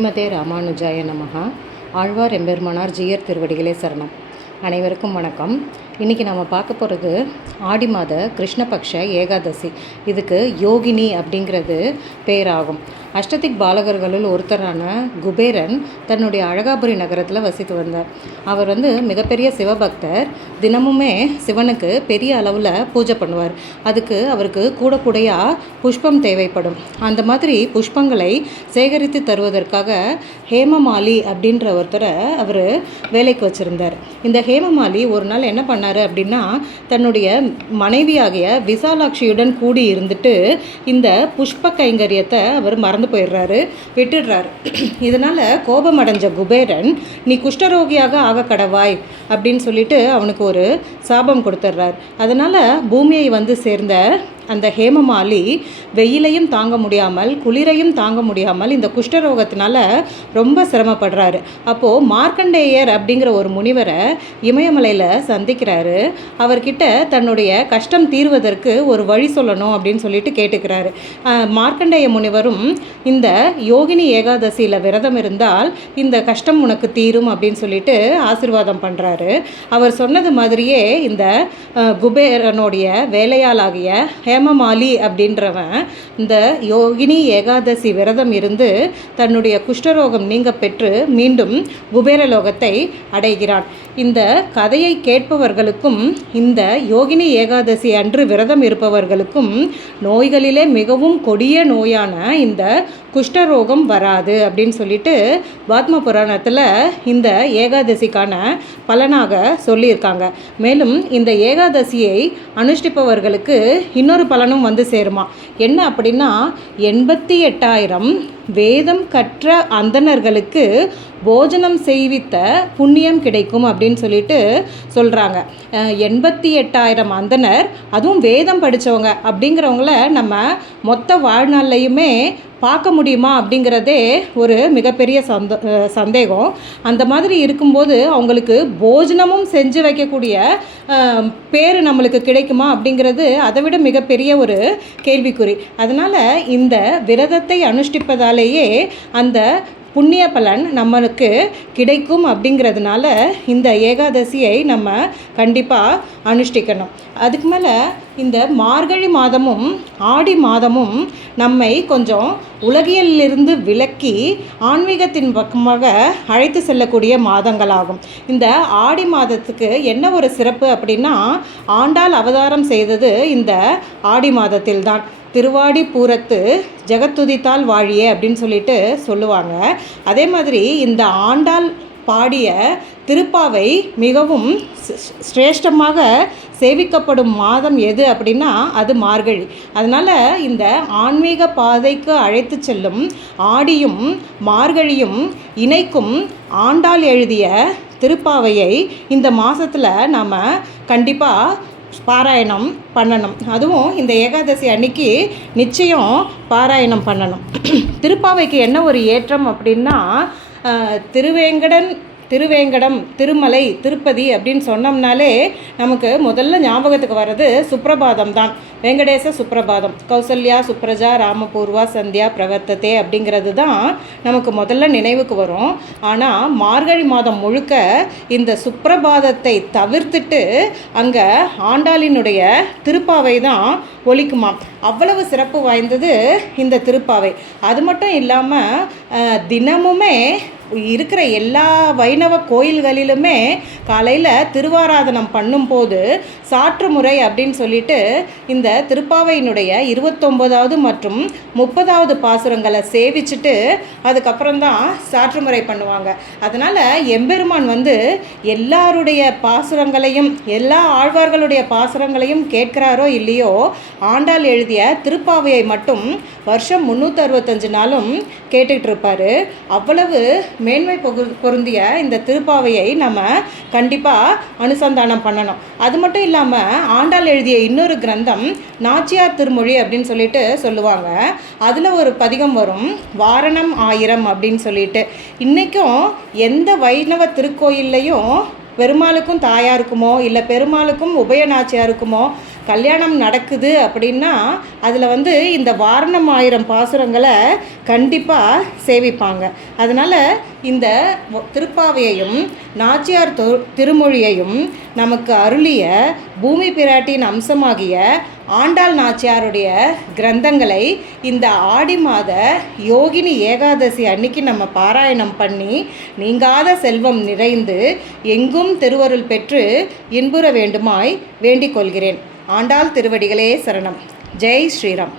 ஸ்ரீமதே ராமானுஜாய நமஹா. ஆழ்வார் எம்பெருமானார் ஜீயர் திருவடிகளே சரணம். அனைவருக்கும் வணக்கம். இன்றைக்கி நம்ம பார்க்க போகிறது ஆடி மாத கிருஷ்ணபக்ஷ ஏகாதசி. இதுக்கு யோகினி அப்படிங்கிறது பேராகும். அஷ்டதிக் பாலகர்களுள் ஒருத்தரான குபேரன் தன்னுடைய அழகாபுரி நகரத்தில் வசித்து வந்தார். அவர் மிகப்பெரிய சிவபக்தர். தினமுமே சிவனுக்கு பெரிய அளவில் பூஜை பண்ணுவார். அதுக்கு அவருக்கு கூடையாக புஷ்பம் தேவைப்படும். அந்த மாதிரி புஷ்பங்களை சேகரித்து தருவதற்காக ஹேமமாலி அப்படின்ற ஒருத்தரை அவர் வேலைக்கு வச்சுருந்தார். இந்த ஹேமமாலி ஒரு நாள் என்ன பண்ணார் அப்படின்னா, தன்னுடைய மனைவியாகிய விசாலாட்சியுடன் கூடி இருந்துட்டு இந்த புஷ்ப கைங்கரியத்தை அவர் மறந்து போயிடுறாரு, விட்டுடுறாரு. இதனால் கோபம் அடைஞ்ச குபேரன், நீ குஷ்டரோகியாக ஆக கடவாய் அப்படின்னு சொல்லிட்டு அவனுக்கு ஒரு சாபம் கொடுத்துட்றார். அதனால் பூமியை சேர்ந்த அந்த ஹேமமாலி வெயிலையும் தாங்க முடியாமல் குளிரையும் தாங்க முடியாமல் இந்த குஷ்டரோகத்தினால ரொம்ப சிரமப்படுறாரு. அப்போது மார்க்கண்டேயர் அப்படிங்கிற ஒரு முனிவரை இமயமலையில் சந்திக்கிறாரு. அவர்கிட்ட தன்னுடைய கஷ்டம் தீர்வதற்கு ஒரு வழி சொல்லணும் அப்படின்னு சொல்லிட்டு கேட்டுக்கிறாரு. மார்க்கண்டேய முனிவரும் இந்த யோகினி ஏகாதசியில் விரதம் இருந்தால் இந்த கஷ்டம் உனக்கு தீரும் அப்படின்னு சொல்லிட்டு ஆசீர்வாதம் பண்ணுறாரு. அவர் சொன்னது மாதிரியே இந்த குபேரனுடைய வேலையாளாகிய ஹேமமாலி அப்படின்றவன் இந்த யோகினி ஏகாதசி விரதம் இருந்து தன்னுடைய குஷ்டரோகம் நீங்க பெற்று மீண்டும் குபேரலோகத்தை அடைகிறான். இந்த கதையை கேட்பவர்களுக்கும் இந்த யோகினி ஏகாதசி அன்று விரதம் இருப்பவர்களுக்கும் நோய்களிலே மிகவும் கொடிய நோயான இந்த குஷ்டரோகம் வராது அப்படின்னு சொல்லிட்டு பாத்ம புராணத்தில் இந்த ஏகாதசிக்கான பலனாக சொல்லியிருக்காங்க. மேலும் இந்த ஏகாதசியை அனுஷ்டிப்பவர்களுக்கு இன்னொரு பலனும் சேருமா. என்ன அப்படின்னா, 88,000 வேதம் கற்ற அந்தணர்களுக்கு போஜனம் செய்வித்த புண்ணியம் கிடைக்கும் அப்படின்னு சொல்லிட்டு சொல்கிறாங்க. 88,000 அந்தணர், அதுவும் வேதம் படித்தவங்க அப்படிங்கிறவங்கள நம்ம மொத்த வாழ்நாள்லையுமே பார்க்க முடியுமா அப்படிங்கிறதே ஒரு மிகப்பெரிய சந்தேகம். அந்த மாதிரி இருக்கும்போது அவங்களுக்கு போஜனமும் செஞ்சு வைக்கக்கூடிய பேர் நம்மளுக்கு கிடைக்குமா அப்படிங்கிறது அதை விட மிகப்பெரிய ஒரு கேள்விக்குறி. அதனால் இந்த விரதத்தை அனுஷ்டிப்பதாலேயே அந்த புண்ணிய பலன் நம்மளுக்கு கிடைக்கும். அப்படிங்கிறதுனால இந்த ஏகாதசியை நம்ம கண்டிப்பாக அனுஷ்டிக்கணும். அதுக்கு மேலே இந்த மார்கழி மாதமும் ஆடி மாதமும் நம்மை கொஞ்சம் உலகியலிருந்து விலக்கி ஆன்மீகத்தின் பக்கமாக அழைத்து செல்லக்கூடிய மாதங்களாகும். இந்த ஆடி மாதத்துக்கு என்ன ஒரு சிறப்பு அப்படின்னா, ஆண்டாள் அவதாரம் செய்தது இந்த ஆடி மாதத்தில்தான். திருவாடி பூரத்து ஜெகத்துதித்தால் வாழியே அப்படின்னு சொல்லிட்டு சொல்லுவாங்க. அதே மாதிரி இந்த ஆண்டாள் பாடிய திருப்பாவை மிகவும் சிரேஷ்டமாக சேவிக்கப்படும் மாதம் எது அப்படின்னா அது மார்கழி. அதனால் இந்த ஆன்மீக பாதைக்கு அழைத்து செல்லும் ஆடியும் மார்கழியும் இணைக்கும் ஆண்டாள் எழுதிய திருப்பாவையை இந்த மாதத்தில் நாம் கண்டிப்பாக பாராயணம் பண்ணணும். அதுவும் இந்த ஏகாதசி அன்னைக்கு நிச்சயம் பாராயணம் பண்ணணும். திருப்பாவைக்கு என்ன ஒரு ஏற்றம் அப்படின்னா, திருவேங்கடம் திருமலை திருப்பதி அப்படின்னு சொன்னோம்னாலே நமக்கு முதல்ல ஞாபகத்துக்கு வர்றது சுப்ரபாதம் தான். வெங்கடேச சுப்ரபாதம், கௌசல்யா சுப்ரஜா ராமபூர்வா சந்தியா பிரவர்த்ததே அப்படிங்கிறது தான் நமக்கு முதல்ல நினைவுக்கு வரும். ஆனால் மார்கழி மாதம் முழுக்க இந்த சுப்ரபாதத்தை தவிர்த்துட்டு அங்கே ஆண்டாளினுடைய திருப்பாவை தான் ஒலிக்குமாம். அவ்வளவு சிறப்பு வாய்ந்தது இந்த திருப்பாவை. அது மட்டும் இல்லாமல் தினமுமே இருக்கிற எல்லா வைணவ கோயில்களிலுமே காலையில் திருவாராதனம் பண்ணும்போது சாற்று முறை அப்படின்னு சொல்லிட்டு இந்த திருப்பாவையினுடைய 29வது மற்றும் 30வது பாசுரங்களை சேவிச்சுட்டு அதுக்கப்புறம்தான் சாற்று முறை பண்ணுவாங்க. அதனால் எம்பெருமான் எல்லாருடைய பாசுரங்களையும் எல்லா ஆழ்வார்களுடைய பாசுரங்களையும் கேட்கிறாரோ இல்லையோ, ஆண்டாள் எழுதிய திருப்பாவையை மட்டும் வருஷம் 365 நாளும் கேட்டுக்கிட்டு இருப்பார். அவ்வளவு மேன்மை பொருந்திய இந்த திருப்பாவையை நம்ம கண்டிப்பாக அனுசந்தானம் பண்ணணும். அது மட்டும் இல்லாமல் ஆண்டாள் எழுதிய இன்னொரு கிரந்தம் நாச்சியார் திருமொழி அப்படின்னு சொல்லிட்டு சொல்லுவாங்க. அதில் ஒரு பதிகம் வரும், வாரணம் 1000 அப்படின்னு சொல்லிட்டு. இன்றைக்கும் எந்த வைணவ திருக்கோயில்லையும் பெருமாளுக்கும் தாயாருக்குமோ இல்லை பெருமாளுக்கும் உபயநாச்சியாருக்குமோ கல்யாணம் நடக்குது அப்படின்னா அதில் வந்து இந்த வாரணம் ஆயிரம் பாசுரங்களை கண்டிப்பாக சேவிப்பாங்க. அதனால் இந்த திருப்பாவையையும் நாச்சியார் திருமொழியையும் நமக்கு அருளிய பூமி பிராட்டியின் அம்சமாகிய ஆண்டாள் நாச்சியாருடைய கிரந்தங்களை இந்த ஆடி மாத யோகினி ஏகாதசி அன்னைக்கு நம்ம பாராயணம் பண்ணி நீங்காத செல்வம் நிறைந்து எங்கும் திருவருள் பெற்று இன்புற வேண்டுமாய் வேண்டிக் கொள்கிறேன். ஆண்டாள் திருவடிகளே சரணம். ஜெய் ஸ்ரீராம்.